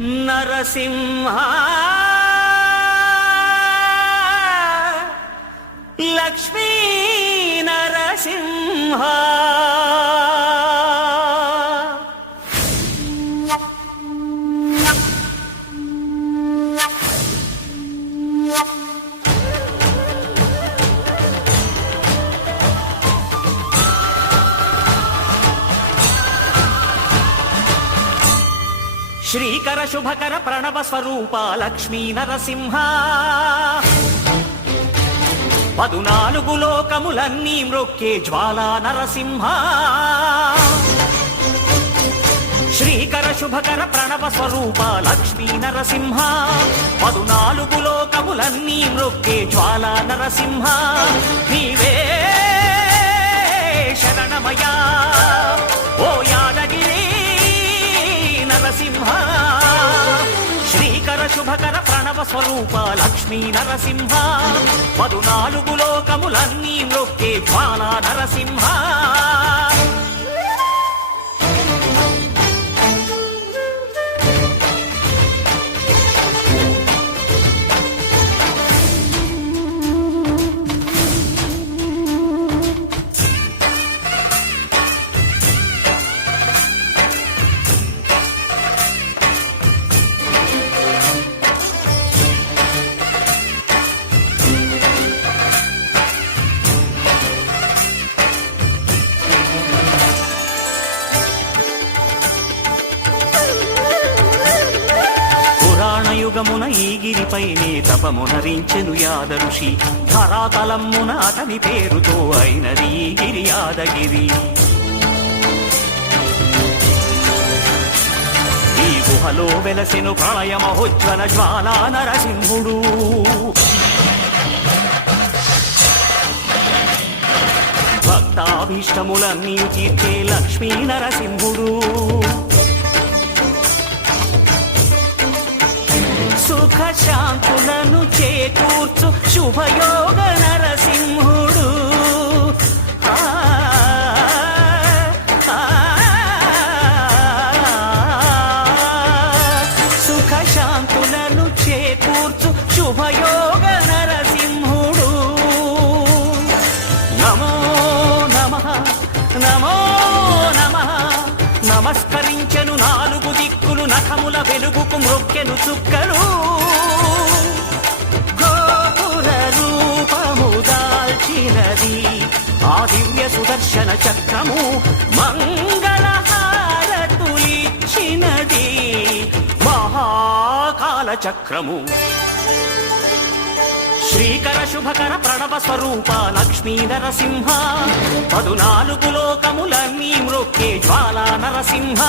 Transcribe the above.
నరసింహ లక్ష్మీ నరసింహ శ్రీకర శుభకర ప్రణవ స్వరూప లక్ష్మీ నరసింహ 14 లోకములన్నీ మ్రొక్కే జ్వాలా నరసింహ శ్రీకర శుభకర ప్రణవ స్వరూప లక్ష్మీ నరసింహ 14 లోకములన్నీ మ్రొక్కే జ్వాలా నరసింహ నీవే శరణమయ్యా ఓ యాదగిరి నరసింహ శ్రీకర శుభకర ప్రణవ స్వరూప లక్ష్మీ నరసింహ 14 లోకములన్నీ మ్రొక్కే జ్వాలా నరసింహ యుగమున ఈ గిరిపైనే తపమునరించెను యాద ఋషి ధరాతలమ్మున అతని పేరుతో అయినది ఈ గిరి యాదగిరి ఈ గుహలో వెలసెను ప్రళయ మహోజ్వల జ్వాలా నరసింహుడు భక్తాభీష్టములన్నీ తీర్చే లక్ష్మీ నరసింహుడు సుఖ శాంతులను చేకూర్చు శుభయోగ నరసింహుడు సుఖ శాంతులను చేకూర్చు శుభయోగ నరసింహుడు నమో నమః నమో నమః నమస్కరించెను 4 దిక్కులు నఖముల వెలుగుకు మ్రొక్కెను చుక్కలు గోపుర రూపము దాల్చినది ఆ దివ్య సుదర్శన చక్రము మంగళహారతులిచ్చినది మహాకాల చక్రము శ్రీకర శుభకర ప్రణవ స్వరూప లక్ష్మీ నరసింహ 14 లోకములన్నీ మ్రొక్కే జ్వాలా నరసింహ